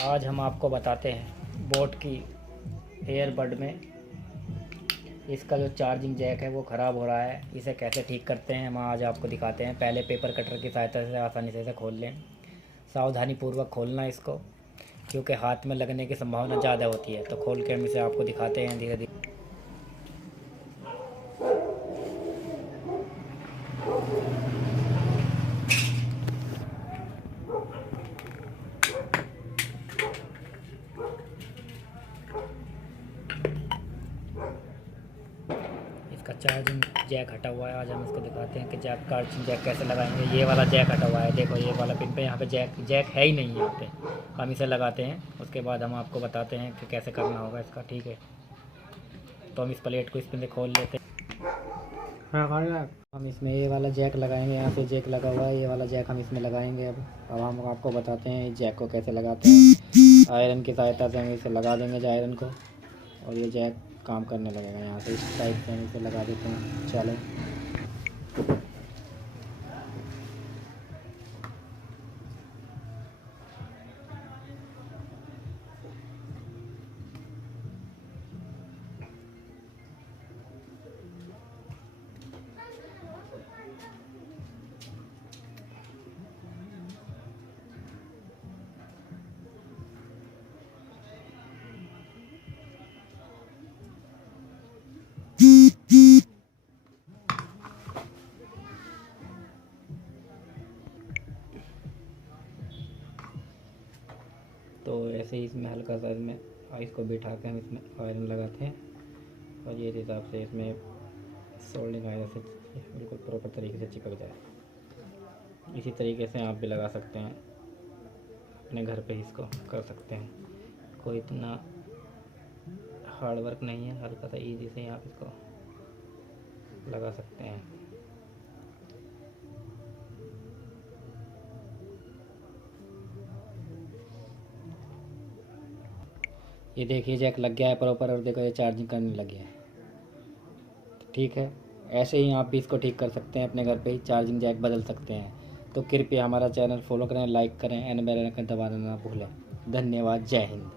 आज हम आपको बताते हैं बोट की एयरबड में इसका जो चार्जिंग जैक है वो ख़राब हो रहा है। इसे कैसे ठीक करते हैं हम आज आपको दिखाते हैं। पहले पेपर कटर की सहायता से आसानी से इसे खोल लें। सावधानी पूर्वक खोलना इसको, क्योंकि हाथ में लगने की संभावना ज़्यादा होती है। तो खोल के हम इसे आपको दिखाते हैं धीरे धीरे। इसका चार्जिंग जैक हटा हुआ है। आज हम इसको दिखाते हैं कि चार्जिंग जैक कैसे लगाएंगे। ये वाला जैक हटा हुआ है, देखो ये वाला पिन पे यहाँ पे जैक है ही नहीं। यहाँ पे हम इसे लगाते हैं, उसके बाद हम आपको बताते हैं कि कैसे करना होगा इसका। ठीक है, तो हम इस प्लेट को इस पिन से खोल लेते हैं। हम इसमें ये वाला जैक लगाएंगे। यहाँ पे जैक लगा हुआ है, ये वाला जैक हम इसमें लगाएंगे। अब हम आपको बताते हैं इस जैक को कैसे लगाते हैं। आयरन की सहायता से हम इसे लगा देंगे आयरन को, और ये जैक काम करने लगेगा। यहाँ से इस टाइप से हम इसे लगा देते हैं। चलो, तो ऐसे ही इसमें हल्का सा इसमें इसको बिठा के हम इसमें आयरन लगाते हैं, और ये हिसाब से इसमें सोल्डिंग आयरन से बिल्कुल प्रॉपर तरीके से चिपक जाए। इसी तरीके से आप भी लगा सकते हैं, अपने घर पे इसको कर सकते हैं। कोई इतना हार्ड वर्क नहीं है, हल्का सा ईजी से आप इसको लगा सकते हैं। ये देखिए जैक लग गया है प्रॉपर, और देखो ये चार्जिंग करने लग गया है। ठीक है, ऐसे ही आप भी इसको ठीक कर सकते हैं, अपने घर पे ही चार्जिंग जैक बदल सकते हैं। तो कृपया हमारा चैनल फॉलो करें, लाइक करें, एंड बेल आइकन दबाना ना भूलें। धन्यवाद, जय हिंद।